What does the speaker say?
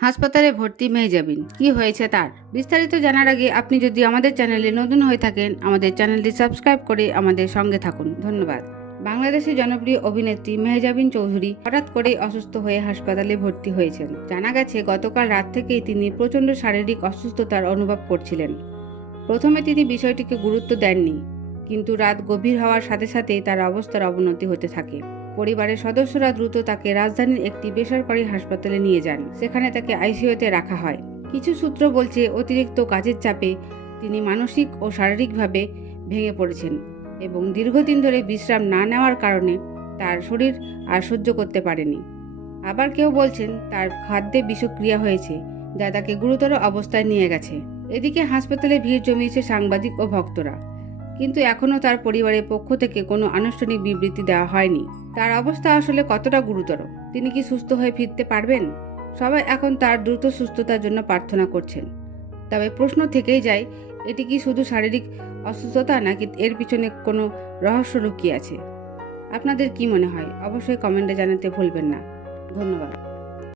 হাসপাতালে ভর্তি মেহজাবিন কি হয়েছে তার? বিস্তারিত জানার আগে আপনি যদি আমাদের চ্যানেলে নতুন হয়ে থাকেন, আমাদের চ্যানেলটি সাবস্ক্রাইব করে আমাদের সঙ্গে থাকুন। ধন্যবাদ। বাংলাদেশের জনপ্রিয় অভিনেত্রী মেহজাবিন চৌধুরী হঠাৎ করেই অসুস্থ হয়ে হাসপাতালে ভর্তি হয়েছেন। জানা গেছে, গতকাল রাত থেকেই তিনি প্রচণ্ড শারীরিক অসুস্থতার অনুভব করছিলেন। প্রথমে তিনি বিষয়টিকে গুরুত্ব দেননি, কিন্তু রাত গভীর হওয়ার সাথে সাথেই তার অবস্থার অবনতি হতে থাকে। পরিবারের সদস্যরা দ্রুত তাকে রাজধানীর একটি বেসরকারি হাসপাতালে নিয়ে যান। সেখানে তাকে আইসিইউতে রাখা হয়। কিছু সূত্র বলছে, অতিরিক্ত কাজের চাপে তিনি মানসিক ও শারীরিকভাবে ভেঙে পড়েছেন এবং দীর্ঘদিন ধরে বিশ্রাম না নেওয়ার কারণে তার শরীর আর সহ্য করতে পারেনি। আবার কেউ বলছেন, তার খাদ্যে বিষক্রিয়া হয়েছে, যা তাকে গুরুতর অবস্থায় নিয়ে গেছে। এদিকে হাসপাতালে ভিড় জমিয়েছে সাংবাদিক ও ভক্তরা। কিন্তু এখনও তার পরিবারের পক্ষ থেকে কোনো আনুষ্ঠানিক বিবৃতি দেওয়া হয়নি। তার অবস্থা আসলে কতটা গুরুতর? তিনি কি সুস্থ হয়ে ফিরতে পারবেন? সবাই এখন তার দ্রুত সুস্থতার জন্য প্রার্থনা করছেন। তবে প্রশ্ন থেকেই যায়, এটি কি শুধু শারীরিক অসুস্থতা নাকি এর পিছনে কোনো রহস্য লুকিয়ে আছে? আপনাদের কি মনে হয়? অবশ্যই কমেন্টে জানাতে ভুলবেন না। ধন্যবাদ।